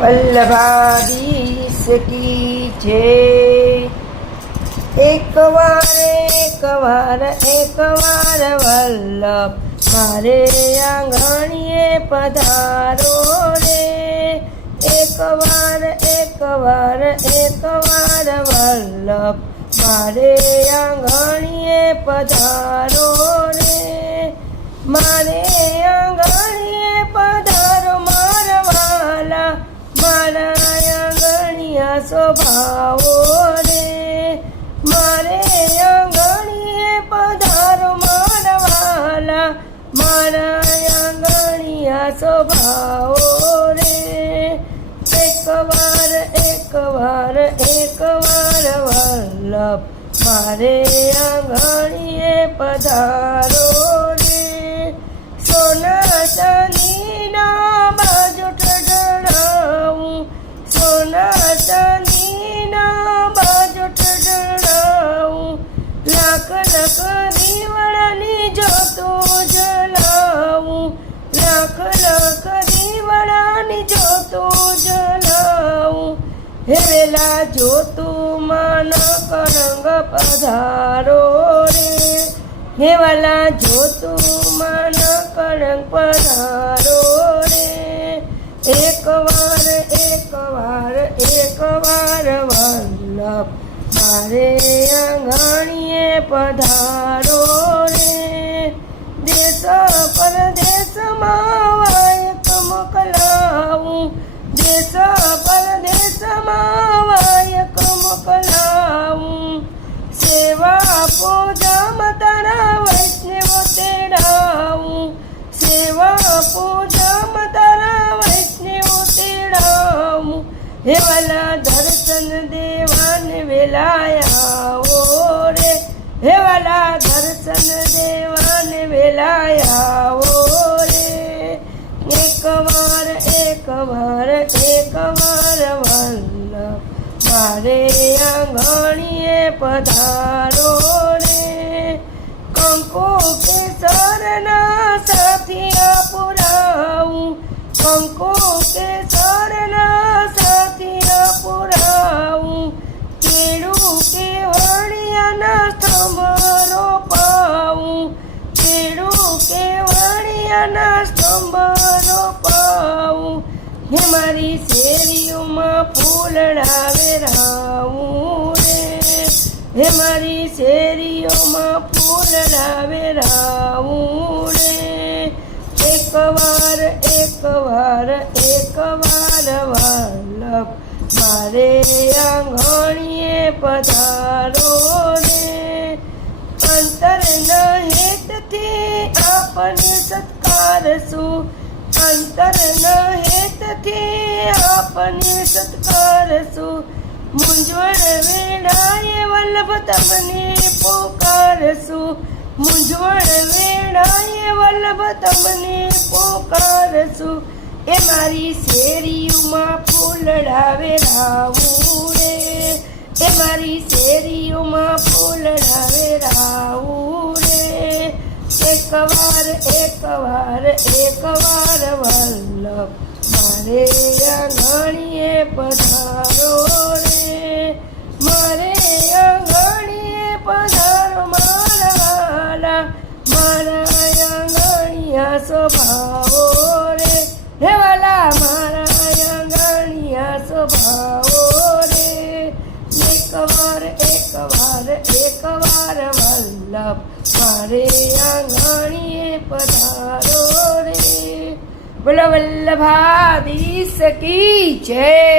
વલ્લભાધીશ કી છે. એકવાર એક વાર એક વલ્લભ, મારે આંગણીએ પધારો રે. એક વાર એક વાર એક વાર વલ્લભ, મારે આંગણીએ પધારો રે. મારે સ્વભાવો રે મારે આંગણીએ પધારો મારવાલા મારા આંગણિયા સ્વભાવો રે એક વાર એક વાર એક વાર વલ્લભ મારે આંગણીએ પધારો રે સોના ચાંદીના લાખ લાખ દીવડાની જોતું જલાવું લાખ લાખ દીવડાની જોતું જલાવું હેલા જોતું માન કરંગ પધારો રે હેવાલા જોતું માન કરંગ પધારો રે એક વાર એક વાર એક વાર વલ્લભ મારે આંગણીએ પધારો રે. દેશ પરદેશમાં વાયક મોકલાવું દેશ પરદેશમાં વાયક મોકલાવું સેવા પૂજામાં તારા વૈષ્ણવ તેડાવું. સેવા પૂજામાં તારા વૈષ્ણવ તેડાવું. હેવાલા દર્શન દેવાન વેલાયા હેવાલા દર્શન દેવાને વેલાયાઓ રે. એક વાર એક વાર એક વાર વલ્લભ મારે આંગણીએ પધારો રે. કંકુ કેસરના સાથિયા પુરાવું કંકુ સ્તંભ રોપાવું હે મારી શેરીઓમાં ફૂલડા વેરાવું રે હે મારી શેરીઓમાં ફૂલડા વેરાવું રે એક વાર એક વાર એક વાર વલ્લભ મારે આંગણીએ પધારો રે. અંતર ન હેતથી સત્કાર શું અંતર ન હેતથી આપને સત્કાર શું મૂંઝવણ વેળાએ વલ્લભ તમને પોકારશું મૂંઝવણ વેળાએ વલ્લભ તમને પોકારશું એ મારી શેરીઓમાં ફૂલડાવે રાવું રે એ મારી શેરીઓમાં ફૂલડા એક વાર એકવાર એક વાર વલ્લભ, મારે આંગણીએ પધારો રે. મારે આંગણીએ પધારો મારા મારા આંગણિયા સ્વભાવો રે. હે વાલા, મારા આંગણિયા સ્વભાવો રે. એકવાર એકવાર એક વાર એક વાર વલ્લભ, મારે આંગણીએ પધારો રે. બોલો વલ્લભાધીશ કી જય.